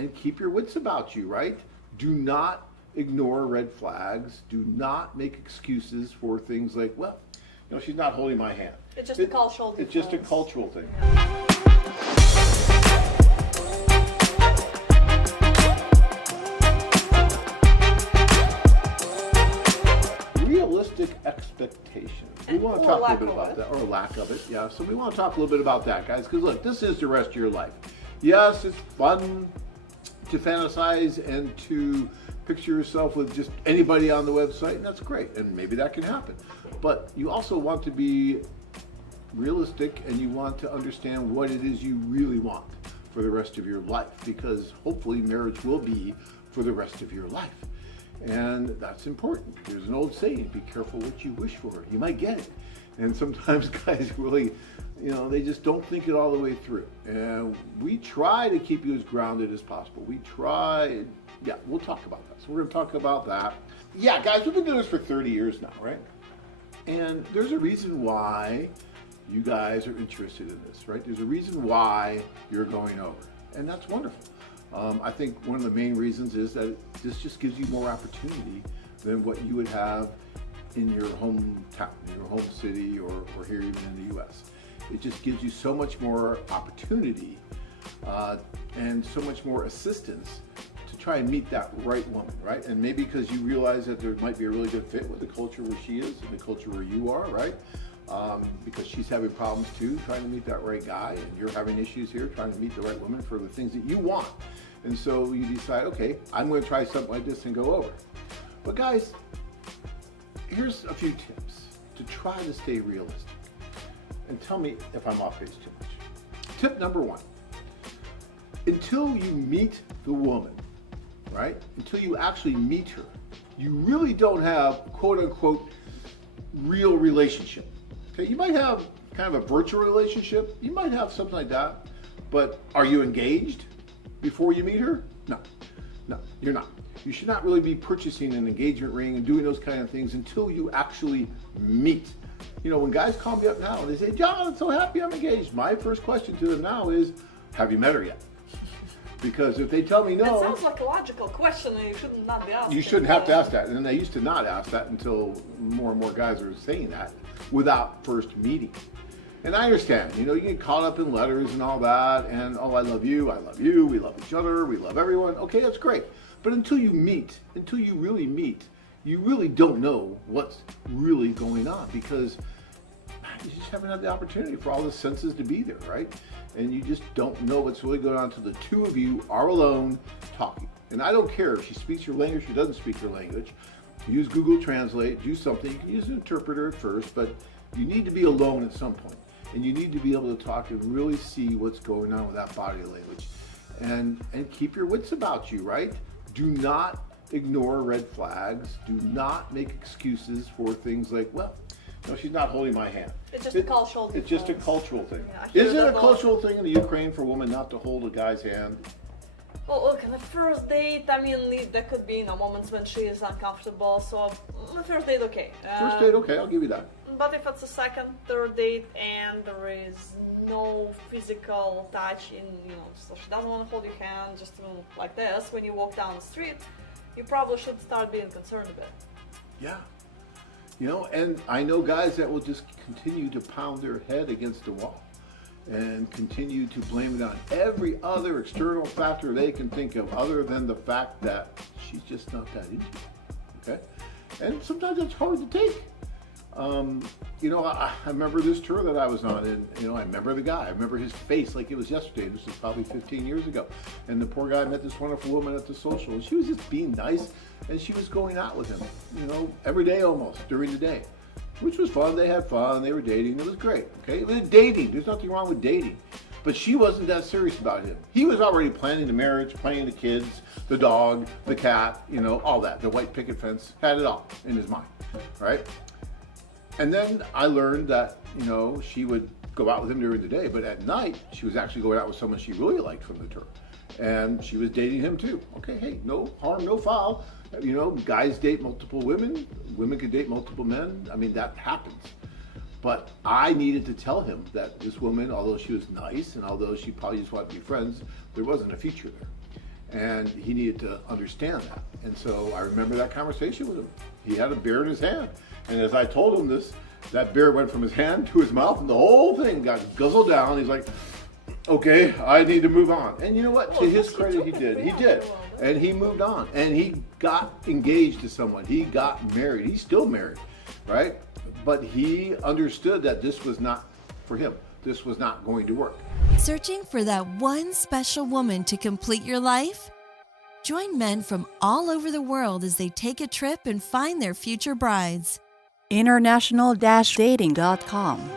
and keep your wits about you, right? Do not ignore red flags. Do not make excuses for things like, well, she's not holding my hand. It's just a cultural difference. It's just a cultural thing. Yeah. Realistic expectations. We want to talk a little bit about that, or lack of it, yeah. So we want to talk a little bit about that, guys, because look, this is the rest of your life. Yes, it's fun to fantasize and to picture yourself with just anybody on the website, and that's great, and maybe that can happen. But you also want to be realistic, and you want to understand what it is you really want for the rest of your life, because hopefully marriage will be for the rest of your life. And that's important. There's an old saying, be careful what you wish for. You might get it. And sometimes guys really, they just don't think it all the way through. And we try to keep you as grounded as possible. We try, we'll talk about that. So we're gonna talk about that. Yeah, guys, we've been doing this for 30 years now, right? And there's a reason why you guys are interested in this, right? There's a reason why you're going over. And that's wonderful. I think one of the main reasons is that this just gives you more opportunity than what you would have in your hometown, in your home city, or here even in the U.S. It just gives you so much more opportunity and so much more assistance to try and meet that right woman, right? And maybe because you realize that there might be a really good fit with the culture where she is and the culture where you are, right? Because she's having problems too, trying to meet that right guy, and you're having issues here, trying to meet the right woman for the things that you want. And so you decide, okay, I'm going to try something like this and go over. But guys, here's a few tips to try to stay realistic. And tell me if I'm off base too much. Tip number one, until you meet the woman, right? Until you actually meet her, you really don't have, quote unquote, real relationship. Okay, you might have kind of a virtual relationship. You might have something like that. But are you engaged before you meet her? No, you're not. You should not really be purchasing an engagement ring and doing those kind of things until you actually meet. When guys call me up now and they say, John, I'm so happy I'm engaged, my first question to them now is, have you met her yet? Because if they tell me no... That sounds like a logical question, and you should not be asking. You shouldn't have to ask that. And they used to not ask that until more and more guys are saying that without first meeting. And I understand, you get caught up in letters and all that, and oh, I love you, we love each other, we love everyone. Okay, that's great. But until you really meet, you really don't know what's really going on, because you just haven't had the opportunity for all the senses to be there, right? And you just don't know what's really going on until the two of you are alone talking. And I don't care if she speaks your language or doesn't speak your language. Use Google Translate, do something. You can use an interpreter at first, but you need to be alone at some point. And you need to be able to talk and really see what's going on with that body language. And keep your wits about you, right? Do not ignore red flags. Do not make excuses for things like, well, she's not holding my hand. It's just a cultural difference. It's just a cultural thing. Yeah, is it a cultural thing in the Ukraine for a woman not to hold a guy's hand? Well, look, on the first date, there could be moments when she is uncomfortable, so the first date, okay. First date, okay, I'll give you that. But if it's a second, third date, and there is no physical touch so she doesn't want to hold your hand, just like this, when you walk down the street, you probably should start being concerned a bit. Yeah. And I know guys that will just continue to pound their head against the wall and continue to blame it on every other external factor they can think of other than the fact that she's just not that into you, okay? And sometimes it's hard to take. I remember this tour that I was on, and I remember the guy. I remember his face like it was yesterday. This was probably 15 years ago. And the poor guy met this wonderful woman at the social, and she was just being nice, and she was going out with him, every day almost during the day, which was fun. They had fun. They were dating. It was great. Okay, it was dating. There's nothing wrong with dating. But she wasn't that serious about him. He was already planning the marriage, planning the kids, the dog, the cat, all that. The white picket fence, had it all in his mind, right? And then I learned that, she would go out with him during the day, but at night, she was actually going out with someone she really liked from the tour. And she was dating him too. Okay, hey, no harm, no foul. Guys date multiple women. Women can date multiple men. That happens. But I needed to tell him that this woman, although she was nice and although she probably just wanted to be friends, there wasn't a future there. And he needed to understand that. And so I remember that conversation with him. He had a beer in his hand. And as I told him this, that beer went from his hand to his mouth and the whole thing got guzzled down. He's like, okay, I need to move on. And you know what? To his credit, he did. He did. And he moved on. And he got engaged to someone. He got married. He's still married, right? But he understood that this was not for him. This was not going to work. Searching for that one special woman to complete your life? Join men from all over the world as they take a trip and find their future brides. International-dating.com